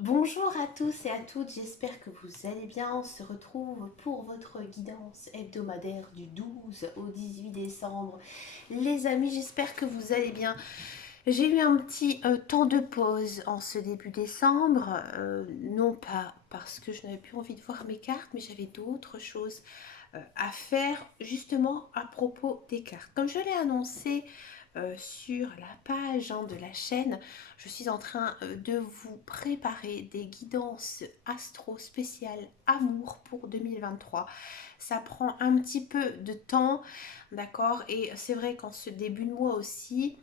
Bonjour à tous et à toutes, j'espère que vous allez bien. On se retrouve pour votre guidance hebdomadaire du 12 au 18 décembre. Les amis, j'espère que vous allez bien. J'ai eu un petit temps de pause en ce début décembre, non pas parce que je n'avais plus envie de voir mes cartes, mais j'avais d'autres choses à faire justement à propos des cartes. Comme je l'ai annoncé sur la page de la chaîne, je suis en train de vous préparer des guidances astro spéciales amour pour 2023. Ça prend un petit peu de temps, d'accord? Et c'est vrai qu'en ce début de mois aussi,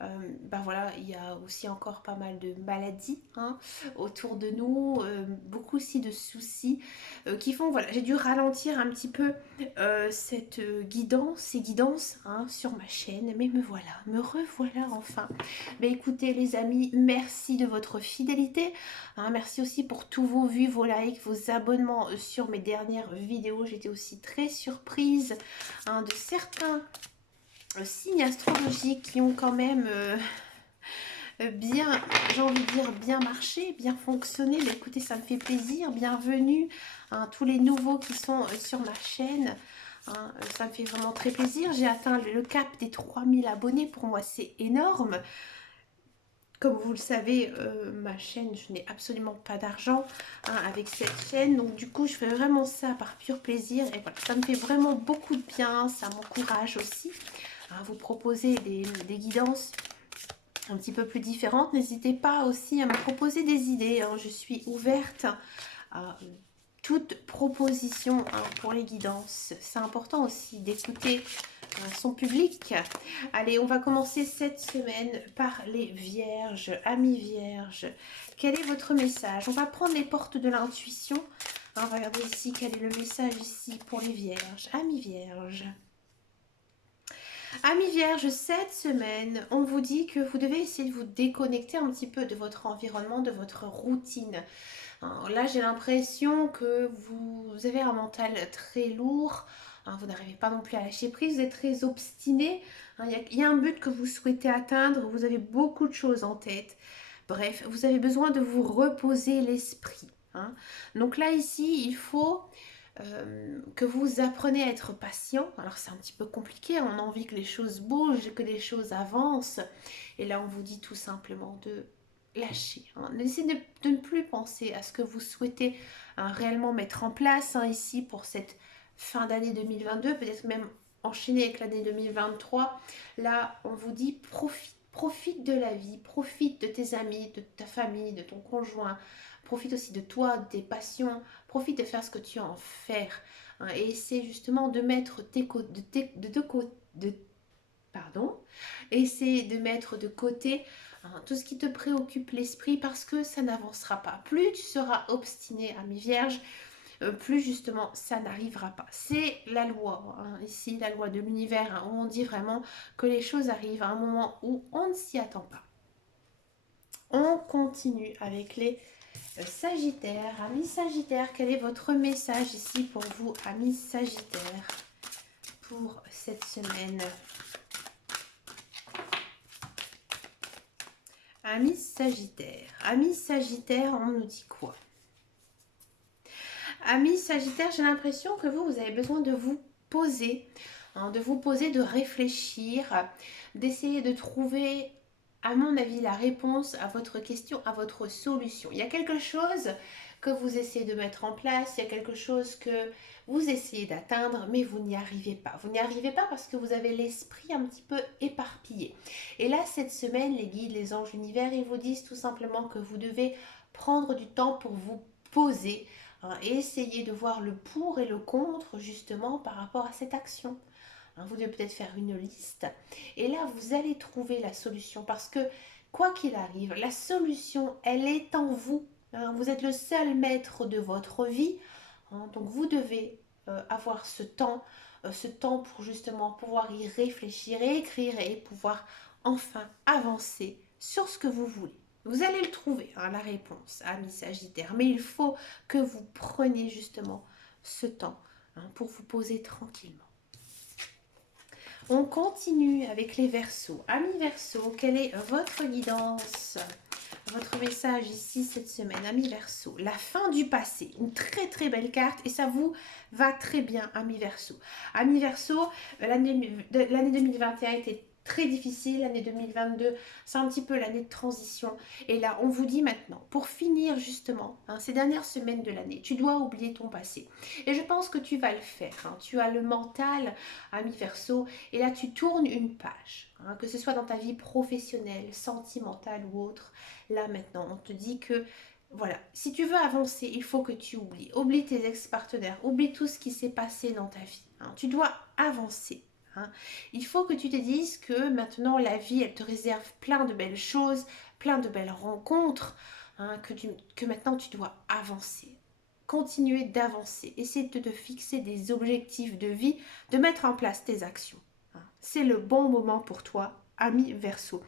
ben voilà, il y a aussi encore pas mal de maladies hein, autour de nous, beaucoup aussi de soucis qui font, voilà, j'ai dû ralentir un petit peu cette guidance, ces guidances hein, sur ma chaîne, mais me voilà, me revoilà enfin. Mais écoutez les amis, merci de votre fidélité, hein, merci aussi pour tous vos vues, vos likes, vos abonnements sur mes dernières vidéos. J'étais aussi très surprise hein, de certains signes astrologiques qui ont quand même bien, j'ai envie de dire, bien marché, bien fonctionné. Mais écoutez, ça me fait plaisir. Bienvenue hein, tous les nouveaux qui sont sur ma chaîne. Hein, ça me fait vraiment très plaisir. J'ai atteint le cap des 3000 abonnés. Pour moi, c'est énorme. Comme vous le savez, ma chaîne, je n'ai absolument pas d'argent hein, avec cette chaîne. Donc du coup, je fais vraiment ça par pur plaisir. Et voilà, ça me fait vraiment beaucoup de bien. Ça m'encourage aussi à vous proposer des guidances un petit peu plus différentes. N'hésitez pas aussi à me proposer des idées. Hein. Je suis ouverte à toute proposition hein, pour les guidances. C'est important aussi d'écouter son public. Allez, on va commencer cette semaine par les vierges, amis vierges. Quel est votre message? On va prendre les portes de l'intuition. On va regarder ici quel est le message ici pour les vierges, amis vierges. Amis vierges, cette semaine, on vous dit que vous devez essayer de vous déconnecter un petit peu de votre environnement, de votre routine. Alors là, j'ai l'impression que vous avez un mental très lourd. Hein, vous n'arrivez pas non plus à lâcher prise, vous êtes très obstiné. Hein, il y a un but que vous souhaitez atteindre, vous avez beaucoup de choses en tête. Bref, vous avez besoin de vous reposer l'esprit. Hein. Donc là, ici, il faut que vous apprenez à être patient. Alors c'est un petit peu compliqué, on a envie que les choses bougent, que les choses avancent. Et là, on vous dit tout simplement de lâcher. Hein. Essayez de ne plus penser à ce que vous souhaitez hein, réellement mettre en place hein, ici pour cette fin d'année 2022, peut-être même enchaîner avec l'année 2023. Là, on vous dit profite de la vie, profite de tes amis, de ta famille, de ton conjoint, profite aussi de toi, de tes passions, profite de faire ce que tu as en faire hein, et essaie justement de mettre pardon, essaie de mettre de côté hein, tout ce qui te préoccupe l'esprit parce que ça n'avancera pas. Plus tu seras obstiné, ami vierge, plus justement ça n'arrivera pas. C'est la loi, hein, ici, la loi de l'univers, hein, où on dit vraiment que les choses arrivent à un moment où on ne s'y attend pas. On continue avec les Sagittaires. Amis Sagittaires, quel est votre message ici pour vous, amis Sagittaires, pour cette semaine? Amis Sagittaires, on nous dit quoi? Amis Sagittaires, j'ai l'impression que vous avez besoin de vous poser, hein, de réfléchir, d'essayer de trouver, à mon avis, la réponse à votre question, à votre solution. Il y a quelque chose que vous essayez de mettre en place, il y a quelque chose que vous essayez d'atteindre, mais vous n'y arrivez pas. Vous n'y arrivez pas parce que vous avez l'esprit un petit peu éparpillé. Et là, cette semaine, les guides, les anges, l'univers, ils vous disent tout simplement que vous devez prendre du temps pour vous poser hein, et essayer de voir le pour et le contre justement par rapport à cette action. Hein, vous devez peut-être faire une liste et là, vous allez trouver la solution parce que quoi qu'il arrive, la solution, elle est en vous. Hein, vous êtes le seul maître de votre vie. Hein, donc, vous devez avoir ce temps pour justement pouvoir y réfléchir et écrire et pouvoir enfin avancer sur ce que vous voulez. Vous allez le trouver, hein, la réponse, amis Sagittaire. Mais il faut que vous preniez justement ce temps hein, pour vous poser tranquillement. On continue avec les Verseaux. Amis Verseaux, quelle est votre guidance Votre message ici cette semaine, amis Verseau. La fin du passé. Une très très belle carte et ça vous va très bien, amis Verseau. Amis Verseau, l'année 2021 était très difficile. L'année 2022, c'est un petit peu l'année de transition. Et là, on vous dit maintenant, pour finir justement, ces dernières semaines de l'année, tu dois oublier ton passé. Et je pense que tu vas le faire. Tu as le mental, ami Verseau, et là, tu tournes une page. Que ce soit dans ta vie professionnelle, sentimentale ou autre. Là, maintenant, on te dit que voilà, si tu veux avancer, il faut que tu oublies. Oublie tes ex-partenaires, oublie tout ce qui s'est passé dans ta vie. Tu dois avancer. Il faut que tu te dises que maintenant la vie, elle te réserve plein de belles choses, plein de belles rencontres, que maintenant tu dois avancer. Continuer d'avancer, essayer de te fixer des objectifs de vie, de mettre en place tes actions. C'est le bon moment pour toi, ami Verseau.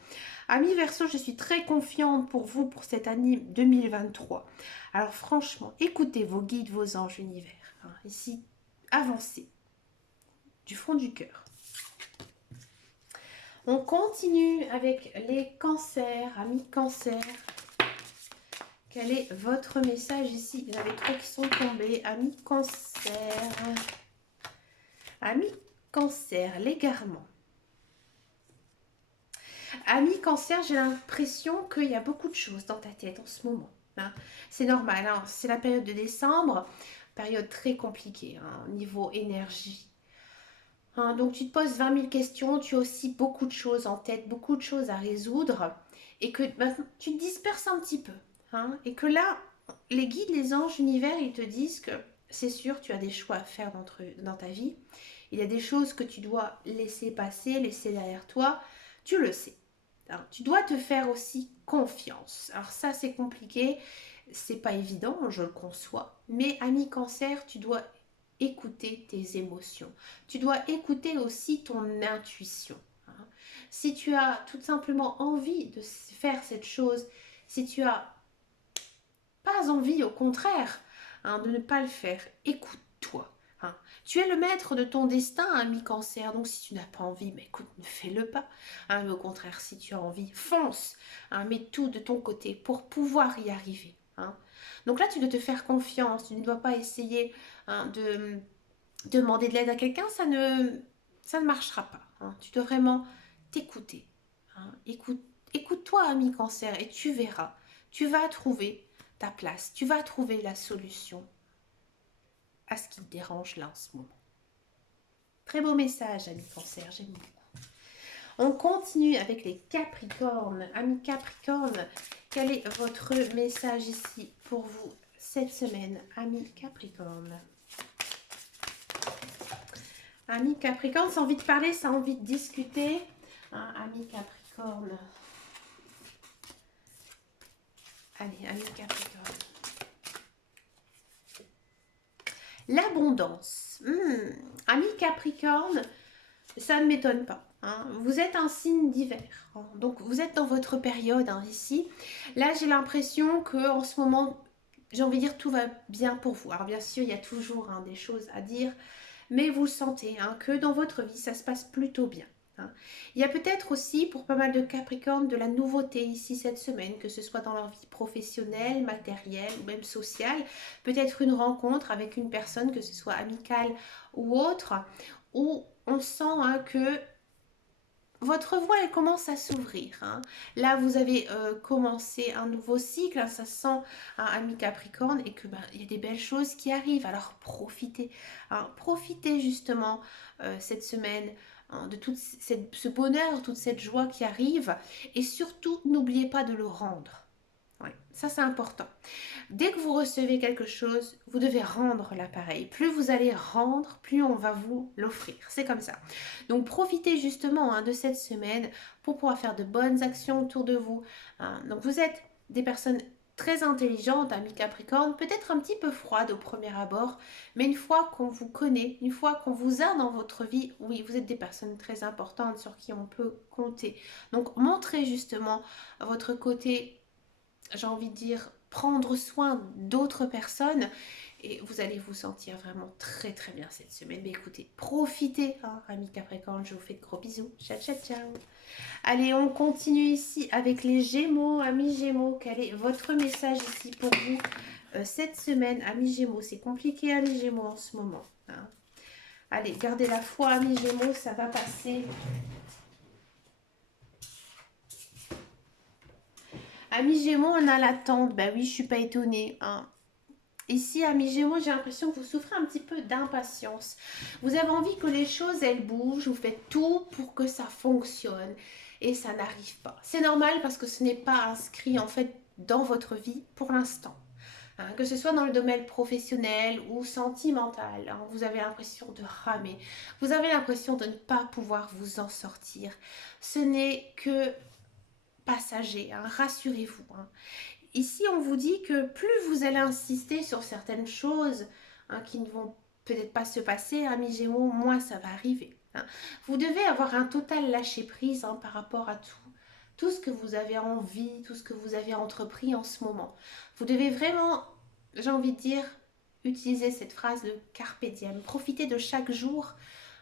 Ami Verseau, je suis très confiante pour vous pour cette année 2023. Alors franchement, écoutez vos guides, vos anges univers. Ici, avancez du fond du cœur. On continue avec les cancers, amis cancers. Quel est votre message ici? Il y en avait trop qui sont tombés. Amis cancer. Amis cancer, l'égarement. Amis cancer, j'ai l'impression qu'il y a beaucoup de choses dans ta tête en ce moment. C'est normal, c'est la période de décembre, période très compliquée au niveau énergie. Donc tu te poses 20 000 questions, tu as aussi beaucoup de choses en tête, beaucoup de choses à résoudre et que tu te disperses un petit peu. Et que là, les guides, les anges, l'univers, ils te disent que c'est sûr, tu as des choix à faire dans ta vie. Il y a des choses que tu dois laisser passer, laisser derrière toi. Tu le sais. Tu dois te faire aussi confiance. Alors ça, c'est compliqué. C'est pas évident, je le conçois. Mais ami cancer, tu dois écouter tes émotions. Tu dois écouter aussi ton intuition. Si tu as tout simplement envie de faire cette chose, si tu as pas envie, au contraire, de ne pas le faire, écoute-toi. Tu es le maître de ton destin, ami cancer, donc si tu n'as pas envie, mais écoute, ne fais-le pas. Mais au contraire, si tu as envie, fonce, mets tout de ton côté pour pouvoir y arriver. Donc là, tu dois te faire confiance, tu ne dois pas essayer de demander de l'aide à quelqu'un, ça ne marchera pas. Tu dois vraiment t'écouter. Écoute-toi, ami cancer, et tu verras, tu vas trouver ta place, tu vas trouver la solution à ce qui te dérange là en ce moment. Très beau message, ami cancer, j'aime beaucoup. On continue avec les Capricornes. Amis Capricorne, quel est votre message ici pour vous cette semaine, amis Capricorne? Amis Capricorne, ça a envie de parler, ça a envie de discuter. Amis Capricorne. Allez, amis Capricorne. L'abondance. Amis Capricorne, ça ne m'étonne pas. Vous êtes un signe d'hiver. Donc, vous êtes dans votre période ici. Là, j'ai l'impression qu'en ce moment, j'ai envie de dire, tout va bien pour vous. Alors, bien sûr, il y a toujours des choses à dire. Mais vous le sentez, que dans votre vie, ça se passe plutôt bien. Il y a peut-être aussi, pour pas mal de Capricornes, de la nouveauté ici cette semaine, que ce soit dans leur vie professionnelle, matérielle ou même sociale. Peut-être une rencontre avec une personne, que ce soit amicale ou autre, où on sent que votre voie, elle commence à s'ouvrir. Là, vous avez commencé un nouveau cycle, ça sent ami Capricorne, et que il y a des belles choses qui arrivent. Alors, profitez. Profitez justement cette semaine de tout ce bonheur, toute cette joie qui arrive. Et surtout, n'oubliez pas de le rendre. Ouais, ça, c'est important. Dès que vous recevez quelque chose, vous devez rendre l'appareil. Plus vous allez rendre, plus on va vous l'offrir. C'est comme ça. Donc, profitez justement de cette semaine pour pouvoir faire de bonnes actions autour de vous. Donc, vous êtes des personnes très intelligentes, amis Capricorne, peut-être un petit peu froides au premier abord, mais une fois qu'on vous connaît, une fois qu'on vous a dans votre vie, oui, vous êtes des personnes très importantes sur qui on peut compter. Donc, montrez justement votre côté, j'ai envie de dire, prendre soin d'autres personnes et vous allez vous sentir vraiment très très bien cette semaine. Mais écoutez, profitez, hein, amis Capricorne, je vous fais de gros bisous. Ciao, ciao, ciao. Allez, on continue ici avec les Gémeaux, amis Gémeaux. Quel est votre message ici pour vous cette semaine, amis Gémeaux? C'est compliqué, amis Gémeaux, en ce moment. Hein. Allez, gardez la foi, amis Gémeaux, ça va passer. Amis Gémeaux, on a l'attente. Ben oui, je suis pas étonnée. Hein. Ici, amis Gémeaux, j'ai l'impression que vous souffrez un petit peu d'impatience. Vous avez envie que les choses, elles bougent. Vous faites tout pour que ça fonctionne. Et ça n'arrive pas. C'est normal parce que ce n'est pas inscrit en fait dans votre vie pour l'instant. Hein, que ce soit dans le domaine professionnel ou sentimental, hein, vous avez l'impression de ramer. Vous avez l'impression de ne pas pouvoir vous en sortir. Ce n'est que passager, hein, rassurez-vous. Hein. Ici, on vous dit que plus vous allez insister sur certaines choses hein, qui ne vont peut-être pas se passer, amis Gémeaux, moins ça va arriver. Hein. Vous devez avoir un total lâcher-prise hein, par rapport à tout. Tout ce que vous avez envie, tout ce que vous avez entrepris en ce moment. Vous devez vraiment, j'ai envie de dire, utiliser cette phrase, le carpe diem. Profitez de chaque jour,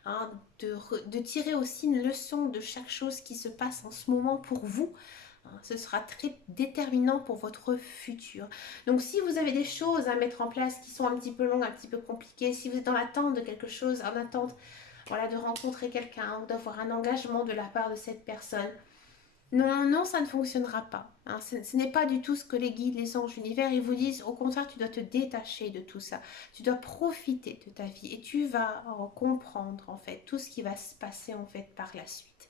hein, de tirer aussi une leçon de chaque chose qui se passe en ce moment pour vous. Ce sera très déterminant pour votre futur. Donc si vous avez des choses à mettre en place qui sont un petit peu longues, un petit peu compliquées, si vous êtes dans l'attente de quelque chose, en attente voilà, de rencontrer quelqu'un ou d'avoir un engagement de la part de cette personne, non, non, ça ne fonctionnera pas. Hein. Ce n'est pas du tout ce que les guides, les anges, l'univers, ils vous disent. Au contraire, tu dois te détacher de tout ça. Tu dois profiter de ta vie et tu vas comprendre en fait tout ce qui va se passer en fait par la suite.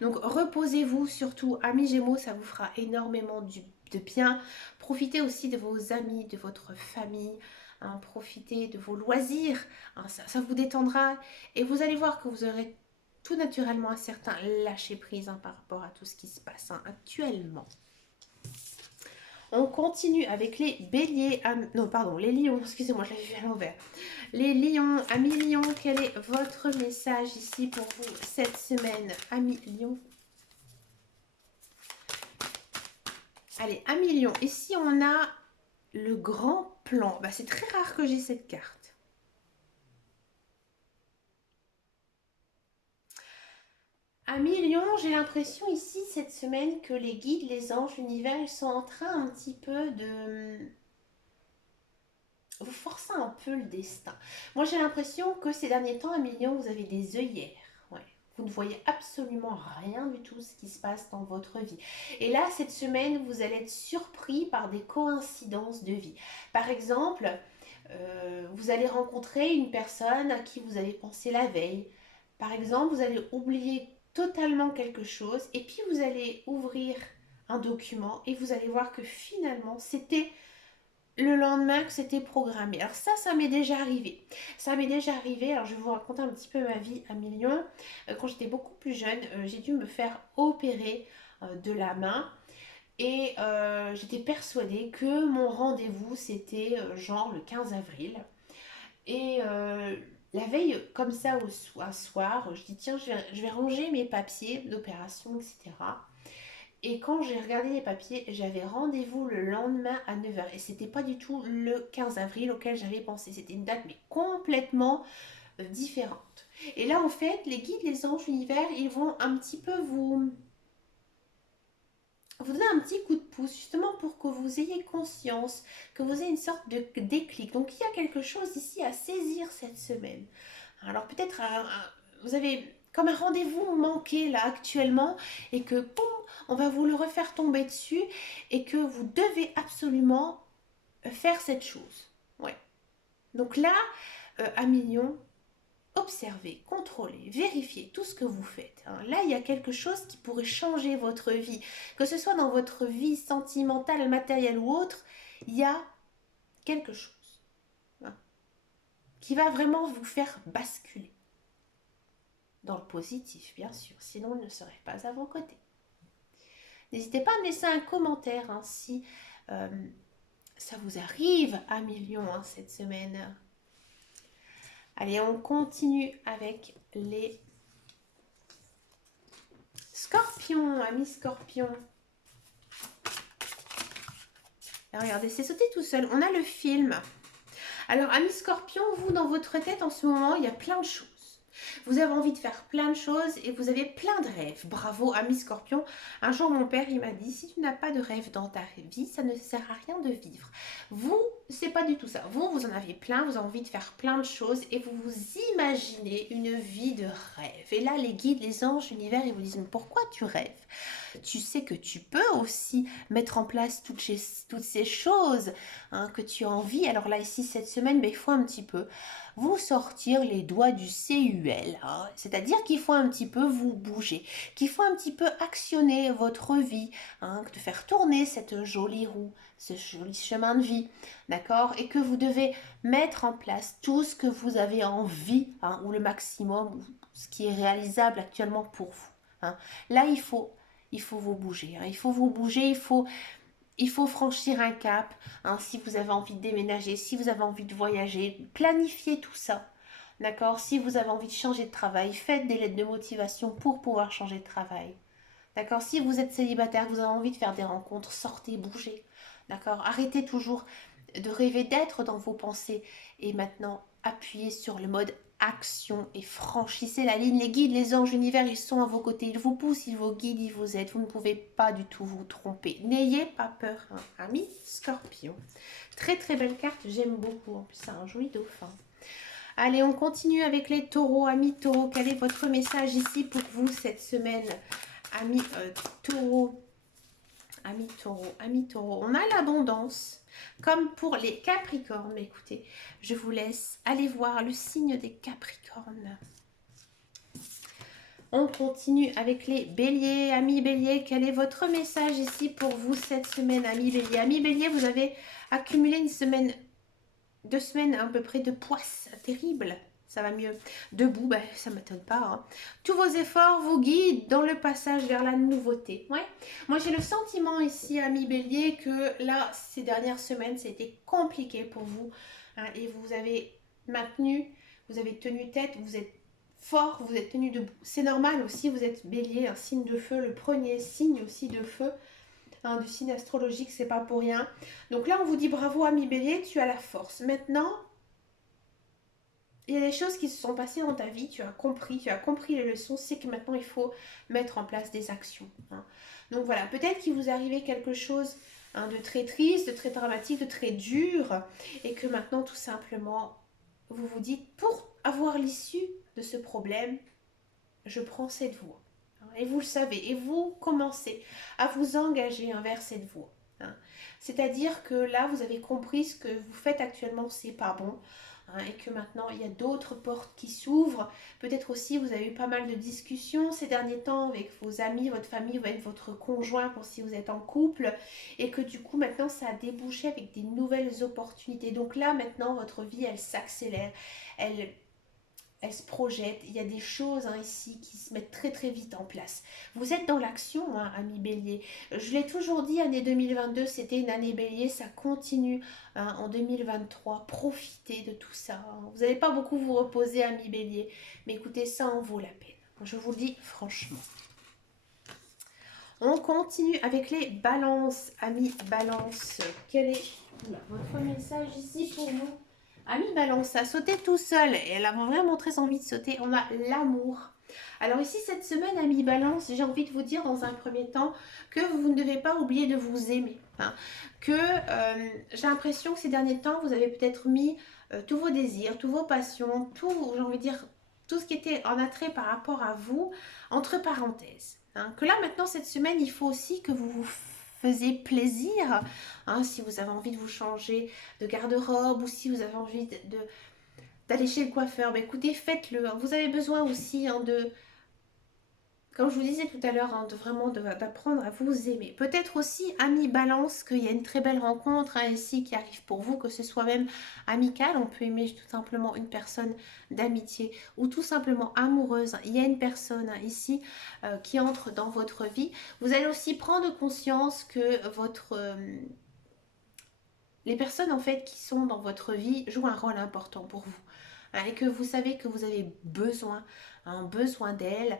Donc reposez-vous surtout, amis Gémeaux, ça vous fera énormément de bien. Profitez aussi de vos amis, de votre famille. Hein, profitez de vos loisirs. Hein, ça vous détendra et vous allez voir que vous aurez tout naturellement un certain lâcher prise hein, par rapport à tout ce qui se passe hein, actuellement. On continue avec les béliers, non pardon, les lions, excusez-moi, je l'avais vu à l'envers. Les lions, amis lions, quel est votre message ici pour vous cette semaine, amis lions? Allez, amis lions, ici on a le grand plan. Bah, c'est très rare que j'ai cette carte. Amis Lion, j'ai l'impression ici cette semaine que les guides, les anges, l'univers, ils sont en train un petit peu de vous forcer un peu le destin. Moi j'ai l'impression que ces derniers temps, Amis Lion, vous avez des œillères. Ouais. Vous ne voyez absolument rien du tout ce qui se passe dans votre vie. Et là, cette semaine, vous allez être surpris par des coïncidences de vie. Par exemple, vous allez rencontrer une personne à qui vous avez pensé la veille. Par exemple, vous allez oublier totalement quelque chose et puis vous allez ouvrir un document et vous allez voir que finalement c'était le lendemain que c'était programmé. Alors ça m'est déjà arrivé. Ça m'est déjà arrivé, alors je vais vous raconter un petit peu ma vie à Million. Quand j'étais beaucoup plus jeune, j'ai dû me faire opérer de la main. Et j'étais persuadée que mon rendez-vous c'était genre le 15 avril. Et la veille, comme ça, un soir, je dis tiens, je vais ranger mes papiers d'opération, etc. Et quand j'ai regardé les papiers, j'avais rendez-vous le lendemain à 9 h. Et c'était pas du tout le 15 avril auquel j'avais pensé. C'était une date mais complètement différente. Et là, en fait, les guides, les anges, l'univers, ils vont un petit peu vous donner un petit coup de pouce justement pour que vous ayez conscience, que vous ayez une sorte de déclic. Donc il y a quelque chose ici à saisir cette semaine. Alors peut-être vous avez comme un rendez-vous manqué là actuellement et que boum, on va vous le refaire tomber dessus et que vous devez absolument faire cette chose. Ouais. Donc là, à Million, observez, contrôlez, vérifiez tout ce que vous faites. Hein. Là, il y a quelque chose qui pourrait changer votre vie. Que ce soit dans votre vie sentimentale, matérielle ou autre, il y a quelque chose hein, qui va vraiment vous faire basculer. Dans le positif, bien sûr. Sinon, il ne serait pas à vos côtés. N'hésitez pas à me laisser un commentaire hein, si ça vous arrive à Million hein, cette semaine. Allez, on continue avec les scorpions, amis scorpions. Regardez, c'est sauté tout seul. On a le film. Alors, amis Scorpion, vous, dans votre tête, en ce moment, il y a plein de choses. Vous avez envie de faire plein de choses et vous avez plein de rêves. Bravo, ami Scorpion. Un jour, mon père, il m'a dit, si tu n'as pas de rêve dans ta vie, ça ne sert à rien de vivre. Vous, c'est pas du tout ça. Vous en avez plein, vous avez envie de faire plein de choses et vous vous imaginez une vie de rêve. Et là, les guides, les anges, l'univers, ils vous disent, mais pourquoi tu rêves? Tu sais que tu peux aussi mettre en place toutes ces choses que tu as envie. Alors là, ici, cette semaine, il faut un petit peu vous sortir les doigts du CUL. C'est-à-dire qu'il faut un petit peu vous bouger, qu'il faut un petit peu actionner votre vie, de faire tourner cette jolie roue, ce joli chemin de vie, d'accord? Et que vous devez mettre en place tout ce que vous avez envie, ou le maximum, ce qui est réalisable actuellement pour vous. Là, il faut vous bouger, il faut vous bouger, il faut franchir un cap, si vous avez envie de déménager, si vous avez envie de voyager, planifiez tout ça, d'accord? Si vous avez envie de changer de travail, faites des lettres de motivation pour pouvoir changer de travail, d'accord? Si vous êtes célibataire, vous avez envie de faire des rencontres, sortez, bougez, d'accord? Arrêtez toujours de rêver d'être dans vos pensées et maintenant appuyez sur le mode action et franchissez la ligne. Les guides, les anges, l'univers, ils sont à vos côtés, ils vous poussent, ils vous guident, ils vous aident. Vous ne pouvez pas du tout vous tromper. N'ayez pas peur, ami Scorpion. Très très belle carte, j'aime beaucoup. En plus, c'est un joli dauphin. Allez, on continue avec les taureaux. Amis taureaux, quel est votre message ici pour vous cette semaine? Amis taureaux, amis taureaux, amis taureaux. On a l'abondance. Comme pour les Capricornes, mais écoutez, je vous laisse aller voir le signe des Capricornes. On continue avec les Béliers. Amis Béliers, quel est votre message ici pour vous cette semaine, amis Béliers? Amis Béliers, vous avez accumulé une semaine, 2 semaines à peu près de poisse terrible. Ça va mieux. Debout, ça ne m'étonne pas. Tous vos efforts vous guident dans le passage vers la nouveauté. Ouais. Moi, j'ai le sentiment ici, amis Bélier, que là, ces dernières semaines, c'était compliqué pour vous. Et vous avez maintenu, vous avez tenu tête, vous êtes fort, vous êtes tenu debout. C'est normal aussi, vous êtes Bélier, un signe de feu, le premier signe aussi de feu. Du signe astrologique, c'est pas pour rien. Donc là, on vous dit bravo, ami Bélier, tu as la force. Maintenant, il y a des choses qui se sont passées dans ta vie, tu as compris les leçons, c'est que maintenant il faut mettre en place des actions. Donc voilà, peut-être qu'il vous arrivait quelque chose de très triste, de très dramatique, de très dur, et que maintenant tout simplement, vous vous dites, pour avoir l'issue de ce problème, je prends cette voie. Et vous le savez, et vous commencez à vous engager vers cette voie. C'est-à-dire que là, vous avez compris ce que vous faites actuellement, c'est pas bon. Et que maintenant il y a d'autres portes qui s'ouvrent. Peut-être aussi vous avez eu pas mal de discussions ces derniers temps avec vos amis, votre famille, avec votre conjoint pour si vous êtes en couple, et que du coup maintenant ça a débouché avec des nouvelles opportunités. Donc là maintenant votre vie elle s'accélère, elle se projette, il y a des choses ici qui se mettent très très vite en place. Vous êtes dans l'action, ami Bélier. Je l'ai toujours dit, année 2022, c'était une année Bélier, ça continue en 2023. Profitez de tout ça. Vous n'allez pas beaucoup vous reposer, ami Bélier, mais écoutez, ça en vaut la peine. Je vous le dis franchement. On continue avec les balances, amis balance. Quel est votre message ici pour nous? Ami Balance, ça a sauté tout seul et elle a vraiment très envie de sauter. On a l'amour. Alors ici, cette semaine, Ami Balance, j'ai envie de vous dire dans un premier temps que vous ne devez pas oublier de vous aimer. Que j'ai l'impression que ces derniers temps, vous avez peut-être mis tous vos désirs, tous vos passions, tout, j'ai envie de dire, tout ce qui était en attrait par rapport à vous, entre parenthèses. Que là, maintenant, cette semaine, il faut aussi que vous vous faisiez plaisir, si vous avez envie de vous changer de garde-robe ou si vous avez envie d'aller chez le coiffeur, écoutez, faites-le. Vous avez besoin aussi de, comme je vous disais tout à l'heure, d'apprendre à vous aimer. Peut-être aussi, ami Balance, qu'il y a une très belle rencontre ici qui arrive pour vous, que ce soit même amical, on peut aimer tout simplement une personne d'amitié ou tout simplement amoureuse. Il y a une personne ici qui entre dans votre vie. Vous allez aussi prendre conscience que les personnes en fait qui sont dans votre vie jouent un rôle important pour vous. Et que vous savez que vous avez besoin d'elles,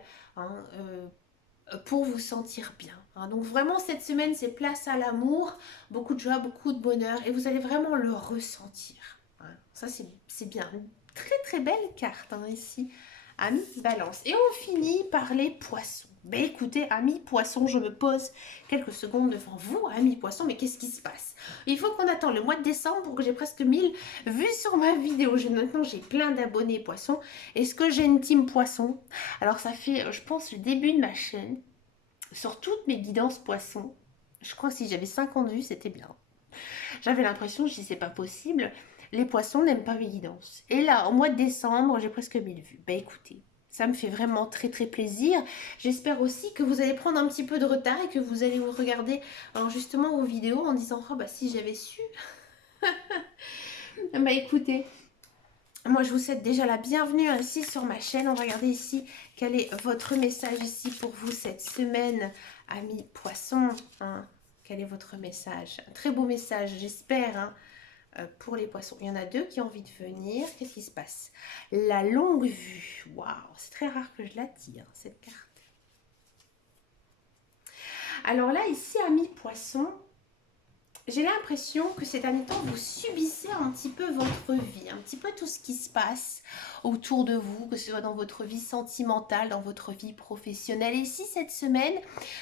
pour vous sentir bien. Hein. Donc vraiment cette semaine c'est place à l'amour, beaucoup de joie, beaucoup de bonheur et vous allez vraiment le ressentir. Hein. Ça c'est bien, une très très belle carte hein, ici, Amis Balance. Et on finit par les poissons. Ben écoutez, amis poissons, je me pose quelques secondes devant vous, amis poissons, mais qu'est-ce qui se passe? Il faut qu'on attend le mois de décembre pour que j'ai presque 1000 vues sur ma vidéo. Maintenant j'ai plein d'abonnés poissons. Est-ce que j'ai une team poisson? Alors ça fait, je pense, le début de ma chaîne, sur toutes mes guidances poissons. Je crois que si j'avais 50 vues, c'était bien. J'avais l'impression, je dis c'est pas possible, les poissons n'aiment pas mes guidances. Et là, au mois de décembre, j'ai presque 1000 vues. Bah écoutez, ça me fait vraiment très très plaisir. J'espère aussi que vous allez prendre un petit peu de retard et que vous allez vous regarder alors justement vos vidéos en disant oh bah si j'avais su. Bah écoutez, moi je vous souhaite déjà la bienvenue ainsi sur ma chaîne. On va regarder ici quel est votre message ici pour vous cette semaine, amis poissons. Hein. Quel est votre message? Un très beau message, j'espère. Hein. Pour les poissons. Il y en a deux qui ont envie de venir. Qu'est-ce qui se passe? La longue vue. Waouh, c'est très rare que je la tire, cette carte. Alors là, ici, amis poissons, j'ai l'impression que ces derniers temps, vous subissez un petit peu votre vie, un petit peu tout ce qui se passe autour de vous, que ce soit dans votre vie sentimentale, dans votre vie professionnelle. Et ici, cette semaine,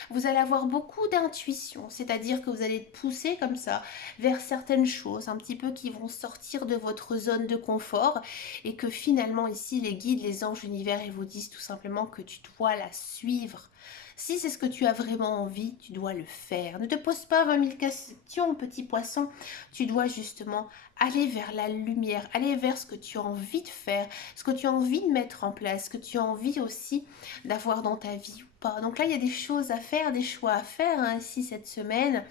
vous allez avoir beaucoup d'intuition, c'est-à-dire que vous allez être poussé comme ça vers certaines choses, un petit peu qui vont sortir de votre zone de confort et que finalement, ici, les guides, les anges, l'univers, ils vous disent tout simplement que tu dois la suivre. Si c'est ce que tu as vraiment envie, tu dois le faire. Ne te pose pas 20 000 questions, petit poisson. Tu dois justement aller vers la lumière, aller vers ce que tu as envie de faire, ce que tu as envie de mettre en place, ce que tu as envie aussi d'avoir dans ta vie ou pas. Donc là, il y a des choses à faire, des choix à faire hein, ici cette semaine.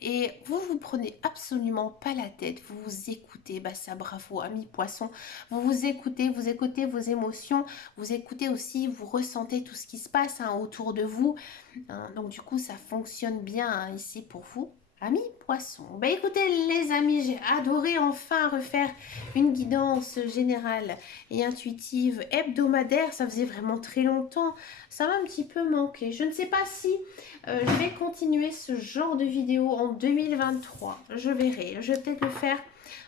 Et vous prenez absolument pas la tête, vous vous écoutez, bah ça bravo, amis poissons, vous écoutez vos émotions, vous écoutez aussi, vous ressentez tout ce qui se passe hein, autour de vous. Hein, donc du coup, ça fonctionne bien hein, ici pour vous. Amis poissons. Bah écoutez les amis, j'ai adoré enfin refaire une guidance générale et intuitive hebdomadaire. Ça faisait vraiment très longtemps. Ça m'a un petit peu manqué. Je ne sais pas si je vais continuer ce genre de vidéo en 2023. Je verrai. Je vais peut-être le faire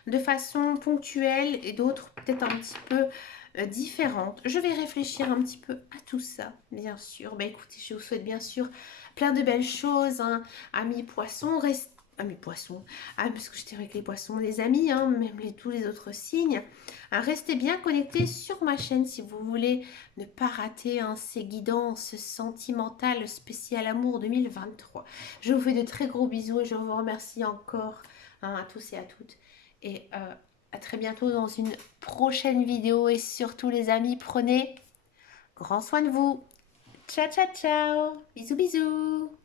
de façon ponctuelle et d'autres peut-être un petit peu différentes. Je vais réfléchir un petit peu à tout ça, bien sûr. Bah écoutez, je vous souhaite bien sûr plein de belles choses, hein. Amis poissons, amis poissons, ah, parce que j'étais avec les poissons, les amis, hein, même tous les autres signes. Restez bien connectés sur ma chaîne si vous voulez ne pas rater hein, ces guidances sentimentales spéciales amour 2023. Je vous fais de très gros bisous et je vous remercie encore hein, à tous et à toutes. Et à très bientôt dans une prochaine vidéo. Et surtout les amis, prenez grand soin de vous. Ciao, ciao, ciao. Bisous, bisous.